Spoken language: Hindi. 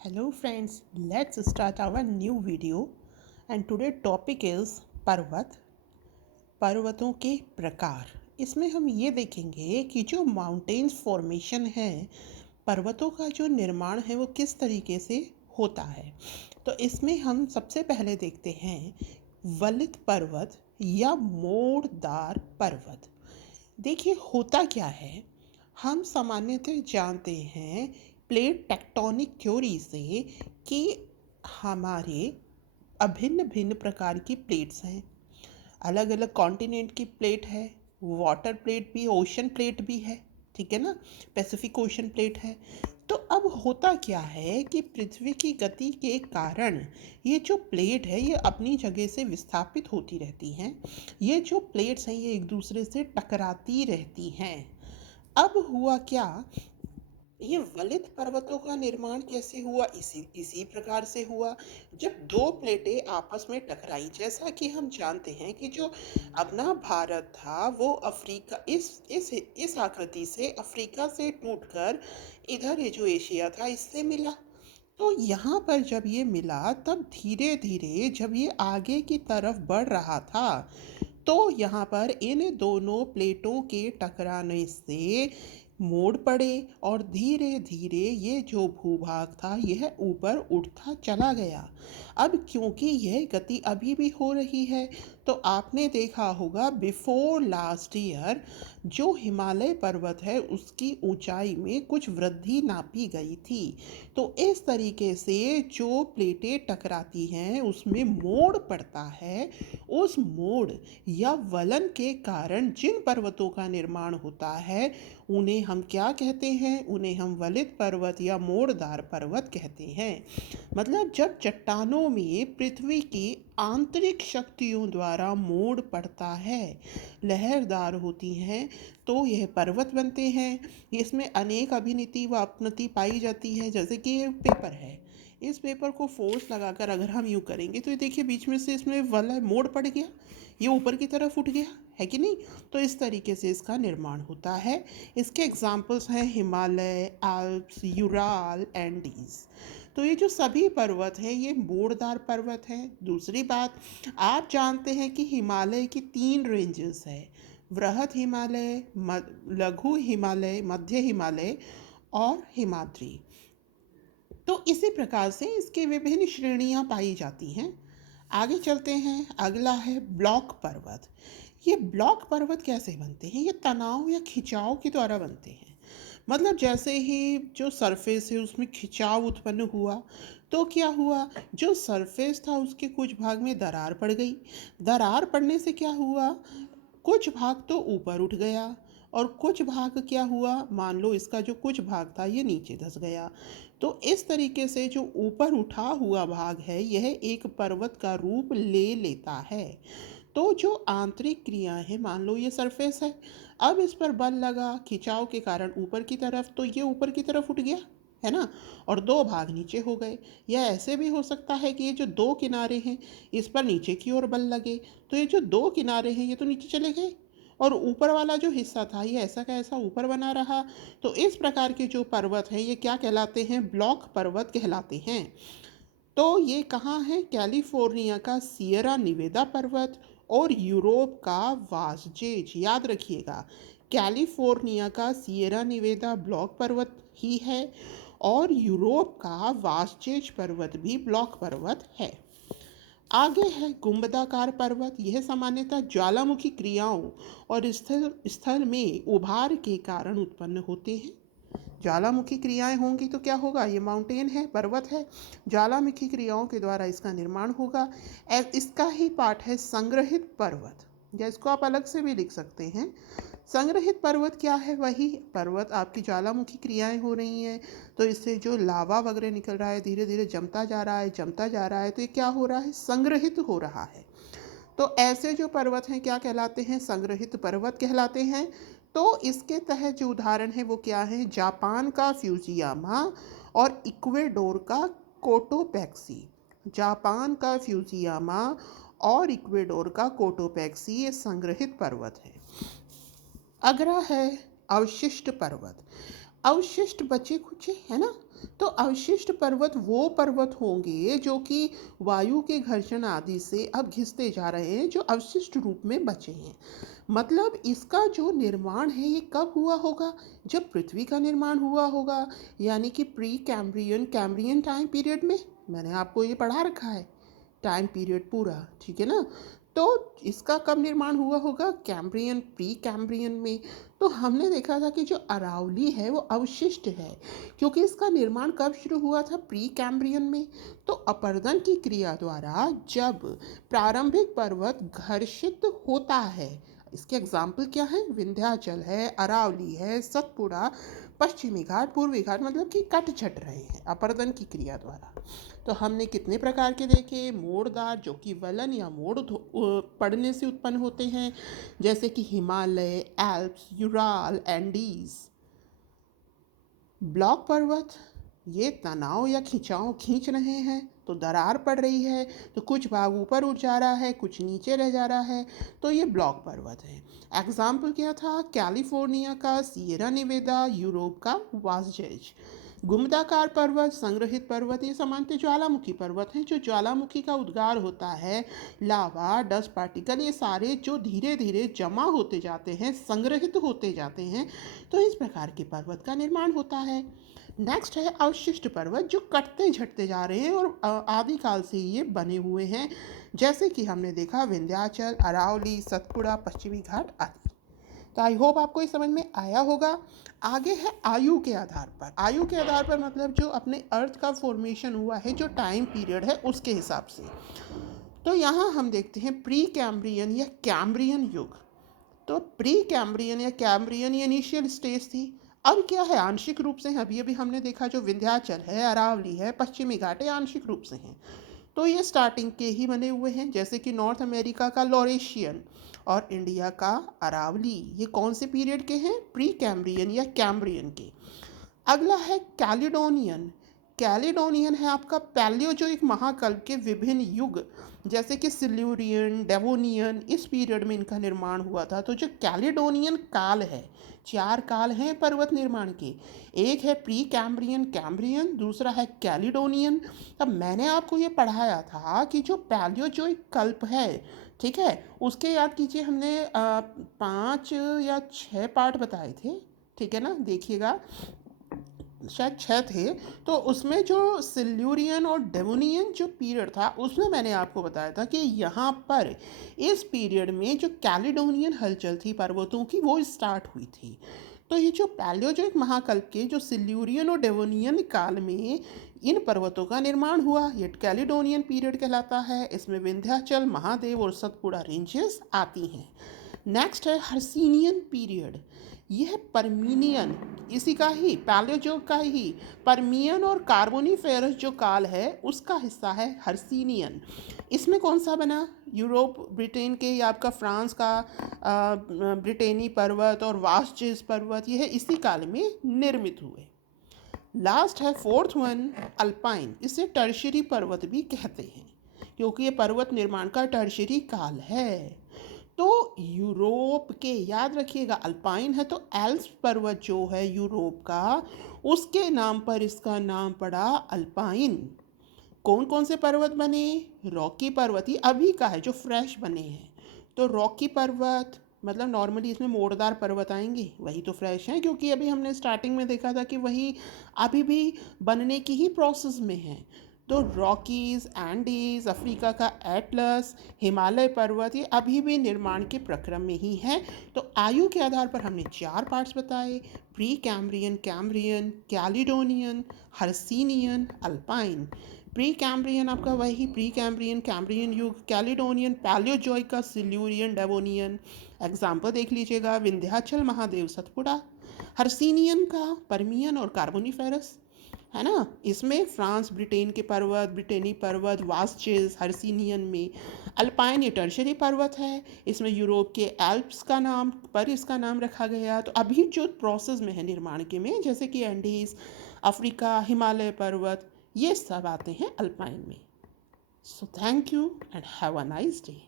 Hello friends, let's start our new video and today topic is पर्वत पर्वतों के प्रकार। इसमें हम ये देखेंगे कि जो माउंटेन्स फॉर्मेशन है पर्वतों का जो निर्माण है वो किस तरीके से होता है। तो इसमें हम सबसे पहले देखते हैं वलित पर्वत या मोड़दार पर्वत। देखिए होता क्या है, हम सामान्यतः जानते हैं प्लेट टेक्टोनिक थ्योरी से कि हमारे अभिन्न भिन्न प्रकार की प्लेट्स हैं। अलग अलग कॉन्टिनेंट की प्लेट है, वाटर प्लेट भी, ओशन प्लेट भी है, ठीक है ना, पैसिफिक ओशन प्लेट है। तो अब होता क्या है कि पृथ्वी की गति के कारण ये जो प्लेट है ये अपनी जगह से विस्थापित होती रहती हैं। ये जो प्लेट्स हैं ये एक दूसरे से टकराती रहती हैं। अब हुआ क्या, ये वलित पर्वतों का निर्माण कैसे हुआ? इसी प्रकार से हुआ जब दो प्लेटें आपस में टकराई। जैसा कि हम जानते हैं कि जो अपना भारत था वो अफ्रीका इस आकृति से अफ्रीका से टूटकर इधर ये जो एशिया था इससे मिला। तो यहाँ पर जब ये मिला तब धीरे धीरे जब ये आगे की तरफ बढ़ रहा था तो यहाँ पर इन दोनों प्लेटों के टकराने से मोड़ पड़े और धीरे धीरे ये जो भूभाग था यह ऊपर उठता चला गया। अब क्योंकि यह गति अभी भी हो रही है तो आपने देखा होगा बिफोर लास्ट ईयर जो हिमालय पर्वत है उसकी ऊंचाई में कुछ वृद्धि नापी गई थी। तो इस तरीके से जो प्लेटें टकराती हैं उसमें मोड़ पड़ता है। उस मोड़ या वलन के कारण जिन पर्वतों का निर्माण होता है उन्हें हम क्या कहते हैं? उन्हें हम वलित पर्वत या मोड़दार पर्वत कहते हैं। मतलब जब चट्टानों में पृथ्वी की आंतरिक शक्तियों द्वारा मोड़ पड़ता है, लहरदार होती हैं, तो यह पर्वत बनते हैं। इसमें अनेक अभिनीति व अपनति पाई जाती है। जैसे कि ये पेपर है, इस पेपर को फोर्स लगाकर अगर हम यूँ करेंगे तो ये देखिए बीच में से इसमें वाला मोड़ पड़ गया, ये ऊपर की तरफ उठ गया, है कि नहीं? तो इस तरीके से इसका निर्माण होता है। इसके एग्जाम्पल्स हैं हिमालय, आल्प्स, यूराल, एंडीज। तो ये जो सभी पर्वत हैं ये मोड़दार पर्वत हैं। दूसरी बात, आप जानते हैं कि हिमालय की 3 रेंजेस है, वृहद हिमालय, लघु हिमालय, मध्य हिमालय और हिमाद्री। तो इसी प्रकार से इसके विभिन्न श्रेणियां पाई जाती हैं। आगे चलते हैं, अगला है ब्लॉक पर्वत। ये ब्लॉक पर्वत कैसे बनते हैं? ये तनाव या खिंचाव के द्वारा बनते हैं। मतलब जैसे ही जो सरफेस है उसमें खिंचाव उत्पन्न हुआ तो क्या हुआ, जो सरफेस था उसके कुछ भाग में दरार पड़ गई। दरार पड़ने से क्या हुआ, कुछ भाग तो ऊपर उठ गया और कुछ भाग क्या हुआ, मान लो इसका जो कुछ भाग था ये नीचे धंस गया। तो इस तरीके से जो ऊपर उठा हुआ भाग है यह एक पर्वत का रूप ले लेता है। तो जो आंतरिक क्रियाएं हैं, मान लो ये सरफेस है, अब इस पर बल लगा खिंचाव के कारण ऊपर की तरफ, तो ये ऊपर की तरफ उठ गया, है ना, और दो भाग नीचे हो गए। या ऐसे भी हो सकता है कि ये जो दो किनारे हैं इस पर नीचे की ओर बल लगे तो ये जो दो किनारे हैं ये तो नीचे चले गए और ऊपर वाला जो हिस्सा था ये ऐसा का ऐसा ऊपर बना रहा। तो इस प्रकार के जो पर्वत हैं ये क्या कहलाते हैं? ब्लॉक पर्वत कहलाते हैं। तो ये कहाँ है? कैलिफोर्निया का सियरा निवेदा पर्वत और यूरोप का वासजेज। याद रखिएगा, कैलिफोर्निया का सियरा निवेदा ब्लॉक पर्वत ही है और यूरोप का वासजेज पर्वत भी ब्लॉक पर्वत है। आगे है गुंबदाकार पर्वत। यह सामान्यतः ज्वालामुखी क्रियाओं और स्थल में उभार के कारण उत्पन्न होते हैं। ज्वालामुखी क्रियाएं होंगी तो क्या होगा, ये माउंटेन है, पर्वत है, ज्वालामुखी क्रियाओं के द्वारा इसका निर्माण होगा। इसका ही पार्ट है संग्रहित पर्वत, या इसको आप अलग से भी लिख सकते हैं। संग्रहित पर्वत क्या है? वही पर्वत, आपकी ज्वालामुखी क्रियाएं हो रही हैं तो इससे जो लावा वगैरह निकल रहा है धीरे धीरे जमता जा रहा है, जमता जा रहा है, तो ये क्या हो रहा है? संग्रहित हो रहा है। तो ऐसे जो पर्वत हैं क्या कहलाते हैं? संग्रहित पर्वत कहलाते हैं। तो इसके तहत जो उदाहरण है वो क्या है? जापान का फ्यूजियामा और इक्वेडोर का कोटोपैक्सी। जापान का फ्यूजियामा और इक्वेडोर का कोटोपैक्सी ये संग्रहित पर्वत है। अगला है अवशिष्ट पर्वत। अवशिष्ट बचे कुचे, है ना, तो अवशिष्ट पर्वत वो पर्वत होंगे जो कि वायु के घर्षण आदि से अब घिसते जा रहे हैं, जो अवशिष्ट रूप में बचे हैं। मतलब इसका जो निर्माण है ये कब हुआ होगा? जब पृथ्वी का निर्माण हुआ होगा, यानी कि pre Cambrian Cambrian time period में। मैंने आपको ये पढ़ा रखा है टाइम पीरियड पूरा, ठीक है ना। तो इसका कब निर्माण हुआ होगा? कैम्ब्रियन, प्री कैम्ब्रियन में। तो हमने देखा था कि जो अरावली है वो अवशिष्ट है, क्योंकि इसका निर्माण कब शुरू हुआ था? प्री कैम्ब्रियन में। तो अपरदन की क्रिया द्वारा जब प्रारंभिक पर्वत घर्षित होता है, इसके एग्जाम्पल क्या है? विंध्याचल है, अरावली है, सतपुड़ा, पश्चिमी घाट, पूर्वी घाट, मतलब कि कट छट रहे हैं अपरदन की क्रिया द्वारा। तो हमने कितने प्रकार के देखे? मोड़दार, जो कि वलन या मोड़ पड़ने से उत्पन्न होते हैं, जैसे कि Himalaya, Alps, Ural, Andes. Block पर्वत, ये तनाव या खिंचाव खींच रहे हैं तो दरार पड़ रही है, तो कुछ भाग ऊपर उठ जा रहा है, कुछ नीचे रह जा रहा है, तो ये ब्लॉक पर्वत है। एग्जाम्पल क्या था? कैलिफोर्निया का सियरा नेवादा, यूरोप का वासजेज। गुम्बदाकार पर्वत, संग्रहित पर्वत, ये सामान्यतः ज्वालामुखी पर्वत हैं, जो ज्वालामुखी का उद्गार होता है, लावा, डस्ट पार्टिकल, ये सारे जो धीरे धीरे जमा होते जाते हैं, संग्रहित होते जाते हैं, तो इस प्रकार के पर्वत का निर्माण होता है। नेक्स्ट है अवशिष्ट पर्वत, जो कटते झटते जा रहे हैं और आदिकाल से ये बने हुए हैं, जैसे कि हमने देखा विंध्याचल, अरावली, सतपुड़ा, पश्चिमी घाट आदि। तो आई होप आपको ये समझ में आया होगा। आगे है आयु के आधार पर। आयु के आधार पर मतलब जो अपने अर्थ का फॉर्मेशन हुआ है, जो टाइम पीरियड है उसके हिसाब से। तो यहाँ हम देखते हैं प्री कैम्ब्रियन या कैम्ब्रियन युग। तो प्री कैम्ब्रियन या कैम्ब्रियन ये इनिशियल स्टेज थी। अब क्या है? आंशिक रूप से अभी अभी हमने देखा जो विंध्याचल है, अरावली है, पश्चिमी घाट है, आंशिक रूप से हैं। तो ये स्टार्टिंग के ही बने हुए हैं, जैसे कि नॉर्थ अमेरिका का लॉरेशियन और इंडिया का अरावली। ये कौन से पीरियड के हैं? प्री कैम्ब्रियन या कैम्ब्रियन के। अगला है कैलिडोनियन। कैलिडोनियन है आपका पैलियोजोइक महाकल्प के विभिन्न युग, जैसे कि सिल्यूरियन, डेवोनियन, इस पीरियड में इनका निर्माण हुआ था। तो जो कैलिडोनियन काल है, 4 काल हैं पर्वत निर्माण के। एक है प्री कैम्ब्रियन कैम्ब्रियन, दूसरा है कैलिडोनियन। अब मैंने आपको ये पढ़ाया था कि जो पैलियोजोइक कल्प है, ठीक है, उसके याद कीजिए हमने 5 या 6 पार्ट बताए थे, ठीक है ना, देखिएगा शायद 6 थे। तो उसमें जो सिल्यूरियन और डेवोनियन जो पीरियड था, उसमें मैंने आपको बताया था कि यहाँ पर इस पीरियड में जो कैलिडोनियन हलचल थी पर्वतों की, वो स्टार्ट हुई थी। तो ये जो पैलियोजोइक महाकल्प के जो सिल्यूरियन और डेवोनियन काल में इन पर्वतों का निर्माण हुआ, ये कैलिडोनियन पीरियड कहलाता है। इसमें विंध्याचल, महादेव और सतपुड़ा रेंजेस आती हैं। नेक्स्ट है हर्सीनियन पीरियड। यह परमीनियन, इसी का ही पैलियोजोइक का ही परमियन और कार्बोनिफेरस जो काल है उसका हिस्सा है हर्सीनियन। इसमें कौन सा बना? यूरोप, ब्रिटेन के या आपका फ्रांस का ब्रिटेनी पर्वत और वास्जेस पर्वत, यह इसी काल में निर्मित हुए। लास्ट है फोर्थ वन, अल्पाइन। इसे टर्शियरी पर्वत भी कहते हैं, क्योंकि ये पर्वत निर्माण का टर्शियरी काल है। तो यूरोप के, याद रखिएगा, अल्पाइन है तो एल्प्स पर्वत जो है यूरोप का, उसके नाम पर इसका नाम पड़ा अल्पाइन। कौन कौन से पर्वत बने? रॉकी पर्वत, ये अभी का है जो फ्रेश बने हैं। तो रॉकी पर्वत मतलब नॉर्मली इसमें मोड़दार पर्वत आएंगे, वही तो फ्रेश हैं, क्योंकि अभी हमने स्टार्टिंग में देखा था कि वही अभी भी बनने की ही प्रोसेस में है। तो रॉकीज, एंडीज, अफ्रीका का एटलस, हिमालय पर्वत, ये अभी भी निर्माण के प्रक्रम में ही है। तो आयु के आधार पर हमने 4 पार्ट्स बताए: pre Cambrian Cambrian, Caledonian, Hercynian, Alpine. Pre Cambrian आपका वही प्री कैम्ब्रियन कैम्ब्रियन युग, कैलिडोनियन पैलियोजोइक का सिल्यूरियन डेवोनियन। एग्जाम्पल देख लीजिएगा, विंध्याचल, महादेव, सतपुड़ा। हर्सीनियन का परमियन और कार्बोनिफेरस, है ना, इसमें फ्रांस, ब्रिटेन के पर्वत, ब्रिटेनी पर्वत, वास्चेस, हर्सिनियन में। अल्पाइन ये टर्शरी पर्वत है, इसमें यूरोप के एल्प्स का नाम पर इसका नाम रखा गया। तो अभी जो प्रोसेस में है निर्माण के में, जैसे कि एंडीज, अफ्रीका, हिमालय पर्वत, ये सब आते हैं अल्पाइन में। So thank you and have a nice day.